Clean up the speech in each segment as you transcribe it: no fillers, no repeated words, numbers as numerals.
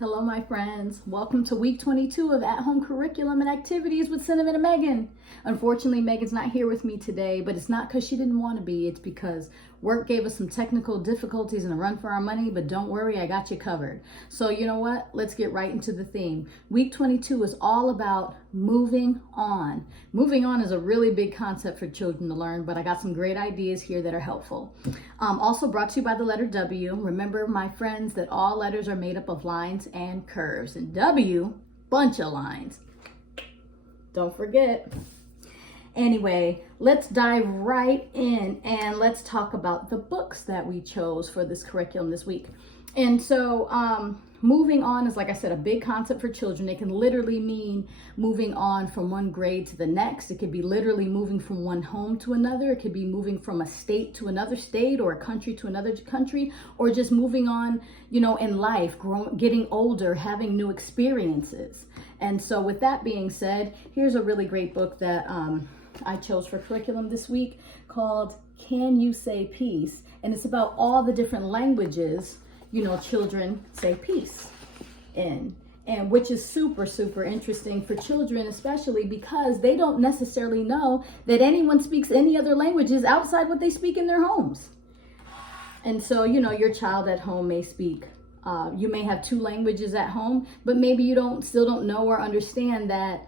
Hello, my friends. Welcome to week 22 of At-Home Curriculum and Activities with Cinnamon and Megan. Unfortunately, Megan's not here with me today, but it's not because she didn't want to be. It's because work gave us some technical difficulties and a run for our money, but don't worry, I got you covered. So you know what? Let's get right into the theme. Week 22 is all about moving on. Moving on is a really big concept for children to learn, but I got some great ideas here that are helpful. Also brought to you by the letter W. Remember, my friends, that all letters are made up of lines and curves, and W, bunch of lines. Don't forget. Anyway, let's dive right in and let's talk about the books that we chose for this curriculum this week. And so moving on is, like I said, a big concept for children. It can literally mean moving on from one grade to the next. It could be literally moving from one home to another. It could be moving from a state to another state, or a country to another country, or just moving on, in life, getting older, having new experiences. And so with that being said, here's a really great book that I chose for curriculum this week called Can You Say Peace? And it's about all the different languages children say peace in, and which is super, super interesting for children, especially because they don't necessarily know that anyone speaks any other languages outside what they speak in their homes. And so, your child at home may speak, you may have two languages at home, but maybe you still don't know or understand that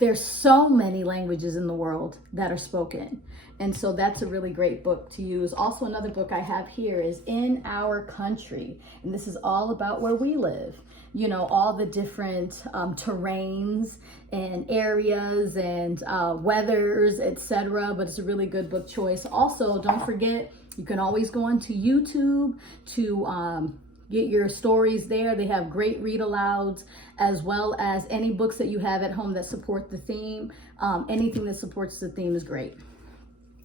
there's so many languages in the world that are spoken. And so that's a really great book to use. Also, another book I have here is In Our Country. And this is all about where we live. All the different terrains and areas and weathers, etc. But it's a really good book choice. Also, don't forget, you can always go onto YouTube to get your stories there. They have great read alouds, as well as any books that you have at home that support the theme. Anything that supports the theme is great.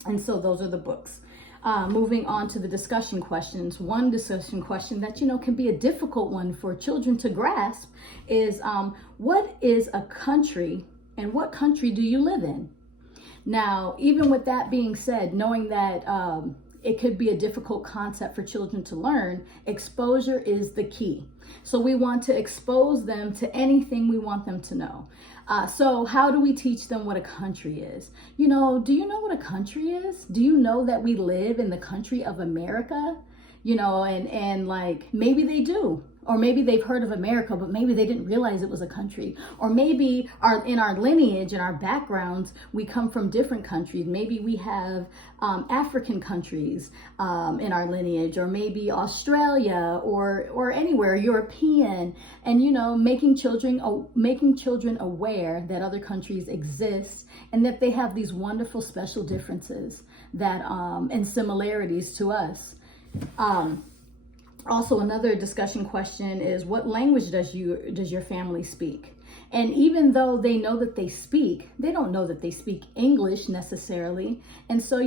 And so those are the books. Moving on to the discussion questions. One discussion question that, can be a difficult one for children to grasp is, what is a country and what country do you live in? Now, even with that being said, knowing that it could be a difficult concept for children to learn, exposure is the key. So we want to expose them to anything we want them to know. So how do we teach them what a country is? Do you know what a country is? Do you know that we live in the country of America? And like, maybe they do. Or maybe they've heard of America, but maybe they didn't realize it was a country. Or maybe in our lineage and our backgrounds, we come from different countries. Maybe we have African countries in our lineage, or maybe Australia, or anywhere, European. And making children aware that other countries exist and that they have these wonderful special differences that and similarities to us. Also, another discussion question is, what language does your family speak? And even though they know that they speak, they don't know that they speak English necessarily. And so,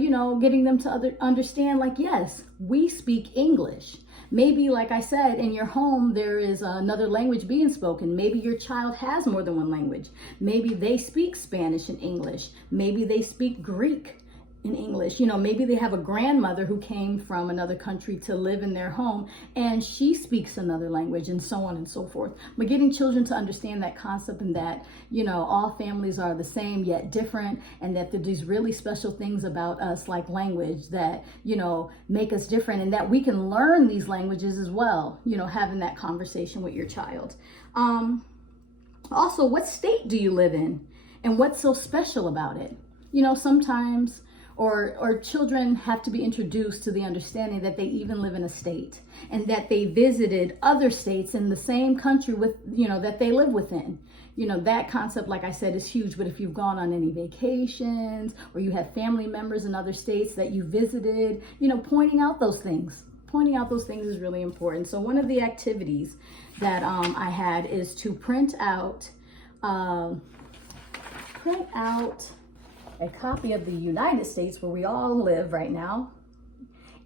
getting them to understand, like, yes, we speak English. Maybe, like I said, in your home, there is another language being spoken. Maybe your child has more than one language. Maybe they speak Spanish and English. Maybe they speak Greek in English. Maybe they have a grandmother who came from another country to live in their home and she speaks another language, and so on and so forth. But getting children to understand that concept, and that, all families are the same yet different, and that there's these really special things about us, like language, that, make us different, and that we can learn these languages as well, having that conversation with your child. Also, what state do you live in? And what's so special about it? Sometimes or children have to be introduced to the understanding that they even live in a state, and that they visited other states in the same country with, that they live within. That concept, like I said, is huge. But if you've gone on any vacations, or you have family members in other states that you visited, pointing out those things is really important. So one of the activities that I had is to print out a copy of the United States, where we all live right now,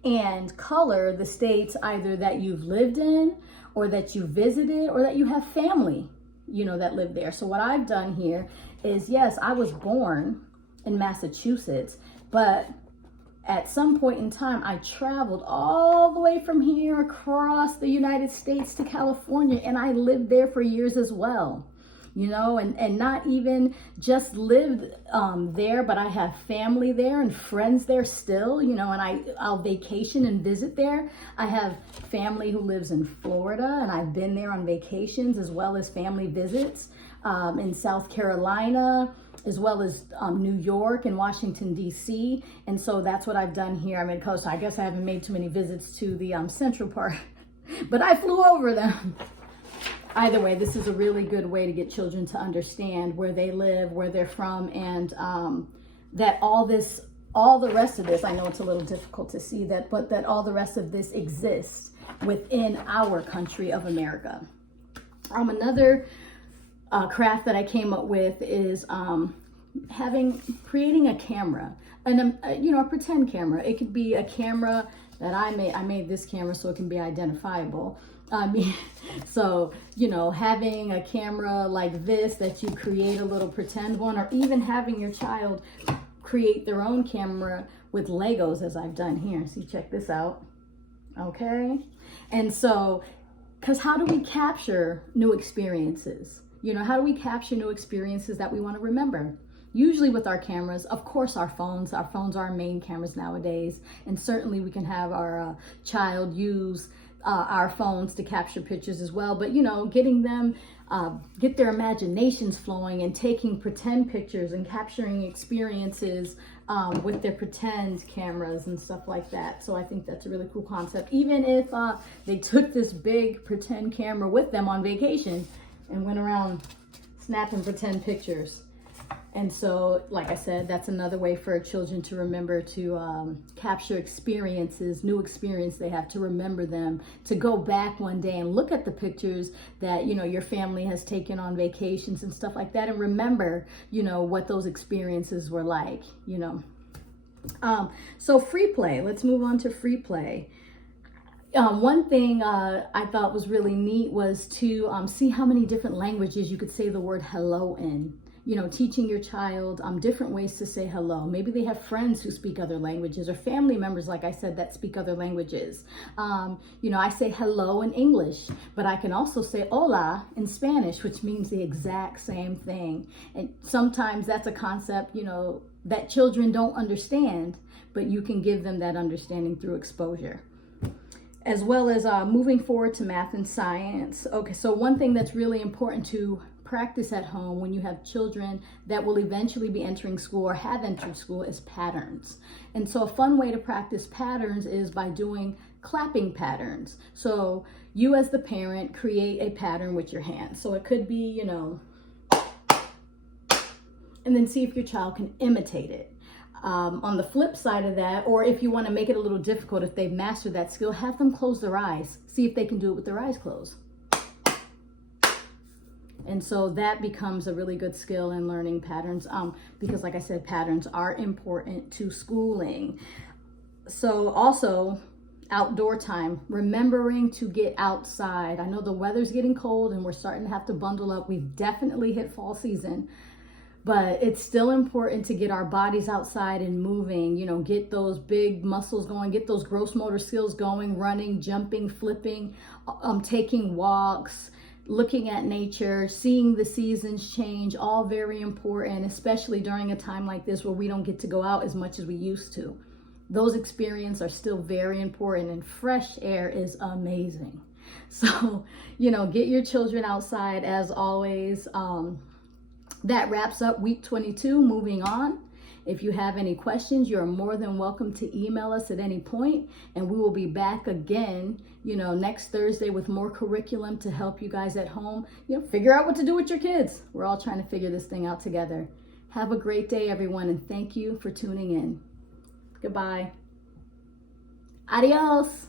and color the states either that you've lived in, or that you visited, or that you have family, that live there. So what I've done here is, yes, I was born in Massachusetts, but at some point in time, I traveled all the way from here across the United States to California, and I lived there for years as well. You know, and not even just lived there, but I have family there and friends there still, you know, and I'll vacation and visit there. I have family who lives in Florida, and I've been there on vacations as well as family visits in South Carolina, as well as New York and Washington, D.C. And so that's what I've done here. I mean, coast, I guess I haven't made too many visits to the central part, but I flew over them. Either way, this is a really good way to get children to understand where they live, where they're from, and that all the rest of this, I know it's a little difficult to see that, but that all the rest of this exists within our country of America. Another craft that I came up with is creating a camera, and you know, a pretend camera. It could be a camera that I made this camera so it can be identifiable. So, you know, having a camera like this that you create a little pretend one, or even having your child create their own camera with Legos, as I've done here. See, check this out. Okay. And so, because how do we capture new experiences? You know, how do we capture new experiences that we want to remember? Usually with our cameras, of course, our phones are our main cameras nowadays. And certainly we can have our child use our phones to capture pictures as well. But, you know, getting them, get their imaginations flowing and taking pretend pictures and capturing experiences with their pretend cameras and stuff like that. So I think that's a really cool concept. Even if they took this big pretend camera with them on vacation and went around snapping pretend pictures. And so, like I said, that's another way for children to remember to capture experiences, new experience they have, to remember them, to go back one day and look at the pictures that, you know, your family has taken on vacations and stuff like that, and remember, you know, what those experiences were like, you know. So free play, let's move on to free play. One thing I thought was really neat was to see how many different languages you could say the word hello in. You know, teaching your child different ways to say hello. Maybe they have friends who speak other languages, or family members, like I said, that speak other languages. You know, I say hello in English, but I can also say hola in Spanish, which means the exact same thing. And sometimes that's a concept, you know, that children don't understand, but you can give them that understanding through exposure. As well as moving forward to math and science. Okay, so one thing that's really important to practice at home when you have children that will eventually be entering school or have entered school is patterns. And so a fun way to practice patterns is by doing clapping patterns. So you as the parent create a pattern with your hands. So it could be, you know, and then see if your child can imitate it. On the flip side of that, or if you want to make it a little difficult, if they've mastered that skill, have them close their eyes. See if they can do it with their eyes closed. And so that becomes a really good skill in learning patterns, because like I said, patterns are important to schooling. So also outdoor time, remembering to get outside. I know the weather's getting cold and we're starting to have to bundle up. We've definitely hit fall season, but it's still important to get our bodies outside and moving, you know, get those big muscles going, get those gross motor skills going, running, jumping, flipping, taking walks, looking at nature, seeing the seasons change, all very important, especially during a time like this where we don't get to go out as much as we used to. Those experiences are still very important, and fresh air is amazing. So, you know, get your children outside as always. That wraps up week 22. Moving on. If you have any questions, you're more than welcome to email us at any point, and we will be back again, you know, next Thursday with more curriculum to help you guys at home, you know, figure out what to do with your kids. We're all trying to figure this thing out together. Have a great day, everyone, and thank you for tuning in. Goodbye. Adios.